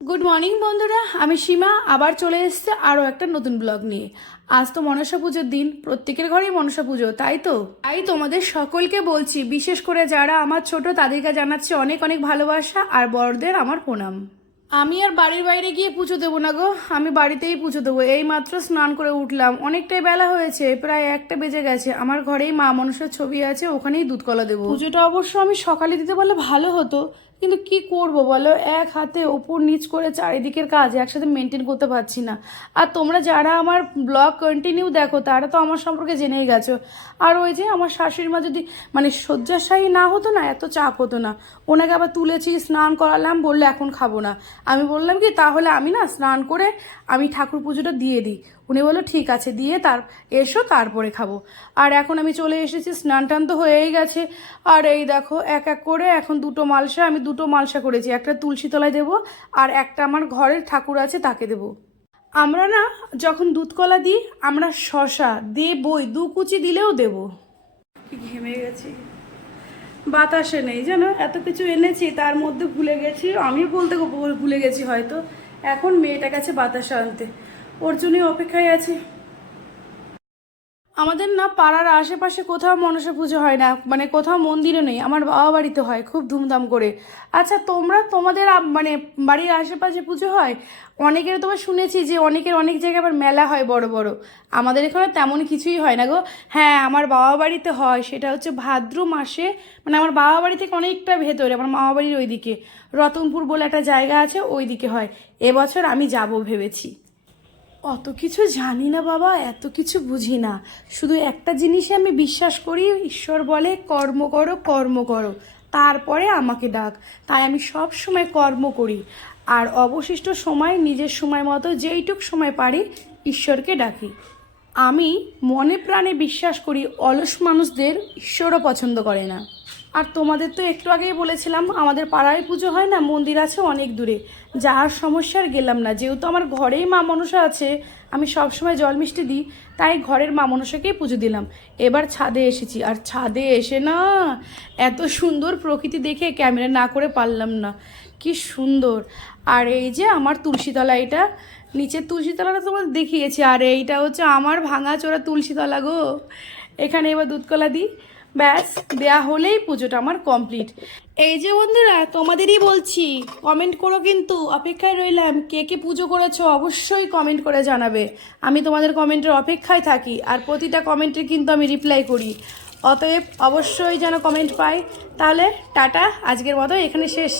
Good morning বন্ধুরা। আমি সীমা, আবার চলে এসছে আরও একটা নতুন ব্লগ নিয়ে। আজ তো মনসা পুজোর দিন, প্রত্যেকের ঘরেই মনসা পুজো, তাই তো? তাই তোমাদের সকলকে বলছি, বিশেষ করে যারা আমার ছোট, তাদেরকে জানাচ্ছি অনেক অনেক ভালোবাসা আর বড়দের আমার প্রণাম। আমি আর বাড়ির বাইরে গিয়ে পুজো দেবো না গো। আমি বাড়িতেই পুজো দেবো। এই মাত্র স্নান করে উঠলাম। অনেকটাই বেলা হয়েছে। প্রায় একটা বেজে গেছে। আমার ঘরেই মা মানুষের ছবি আছে, ওখানেই দুধ কলা দেবো। পুজোটা অবশ্য আমি সকালে দিতে পারলে ভালো হতো। কিন্তু কি করব বলো? এক হাতে ওপর নিচ করে চারিদিকের কাজ একসাথে মেনটেন করতে পারছি না। আর তোমরা যারা আমার ব্লগ কন্টিনিউ দেখো, তারা তো আমার সম্পর্কে জেনেই গেছো। আর ওই যে আমার শাশুড়ি মা যদি মানে শয্যাশায়ী না হতো না, এত চাপ হতো না। ওনাকে আবার তুলেছি, স্নান করালাম, বললে এখন খাব না। আমি বললাম কি, তাহলে আমি না স্নান করে আমি ঠাকুর পুজোটা দিয়ে দিই। উনি বলল, ঠিক আছে, দিয়ে তার, এসো তারপরে খাব। আর এখন আমি চলে এসেছি, স্নান টান তো হয়েই গেছে। আর এই দেখো, এক এক করে এখন দুটো মালসা, আমি দুটো মালসা করেছি। একটা তুলসী তলায় দেবো আর একটা আমার ঘরের ঠাকুর আছে তাকে দেবো। আমরা না যখন দুধ কলা দিই, আমরা শশা দেবই দু কুচি দিলেও দেবো। ঘেমে গেছি। বাতাসে নেই যেন এত কিছু এনেছি, তার মধ্যে ভুলে গেছি। আমি বলতে ভুলে গেছি হয়তো। এখন মেয়েটা গেছে বাতাস আনতে। ওর জন্যই অপেক্ষায় আছি। আমাদের না পাড়ার আশেপাশে কোথাও মনসা পুজো হয় না মানে কোথাও মন্দিরও নেই, আমার বাবা বাড়িতে হয় খুব ধুমধাম করে। আচ্ছা তোমরা তোমাদের মানে বাড়ির আশেপাশে পুজো হয়? অনেকের তোমার শুনেছি যে অনেকের অনেক জায়গায় আবার মেলা হয় বড় বড়। আমাদের এখানে তেমন কিছুই হয় না গো। হ্যাঁ আমার বাবা বাড়িতে হয়, সেটা হচ্ছে ভাদ্র মাসে মানে আমার বাবা বাড়ি থেকে অনেকটা ভেতরে, আমার মামা বাড়ির ওইদিকে। রতনপুর বলে একটা জায়গা আছে ওই দিকে হয়। এবছর আমি যাব ভেবেছি। অত কিছু জানি না বাবা, এত কিছু বুঝি না। শুধু একটা জিনিসে আমি বিশ্বাস করি, ঈশ্বর বলে, কর্ম করো কর্ম করো। তারপরে আমাকে ডাক। তাই আমি সব সময় কর্ম করি। আর অবশিষ্ট সময়, নিজের সময় মতো যেইটুক সময় পারি, ঈশ্বরকে ডাকি। আমি মনে প্রাণে বিশ্বাস করি, অলস মানুষদের ঈশ্বরও পছন্দ করে না। আর তোমাদের তো একটু আগেই বলেছিলাম, আমাদের পাড়ায় পুজো হয় না, মন্দির আছে অনেক দূরে। যাওয়ার সমস্যা আর গেলাম না, যেহেতু আমার ঘরেই মা মনসা আছে, আমি সবসময় জল মিষ্টি দিই, তাই ঘরের মা মনসাকেই পুজো দিলাম। এবার ছাদে এসেছি, আর ছাদে এসে না, এত সুন্দর প্রকৃতি দেখে ক্যামেরা না করে পারলাম না। কি সুন্দর। আর এই যে আমার তুলসীতলা এটা, নিচের তুলসীতলাটা তোমাদের দেখিয়েছি, আর এইটা হচ্ছে আমার ভাঙা চোরা তুলসীতলা গো। এখানে এবার দুধকলা দিই। ব্যাস, দেয়া হলেই পুজোটা আমার কমপ্লিট এই যে বন্ধুরা, তোমাদেরই বলছি কমেন্ট করো কিন্তু, অপেক্ষায় রইলাম, কে কে পুজো করেছ অবশ্যই কমেন্ট করে জানাবে। আমি তোমাদের কমেন্টের অপেক্ষায় থাকি, আর প্রতিটা কমেন্টে কিন্তু আমি রিপ্লাই করি। অতএব অবশ্যই যেন কমেন্ট পাই। তাহলে টাটা, আজকের মতো এখানে শেষ।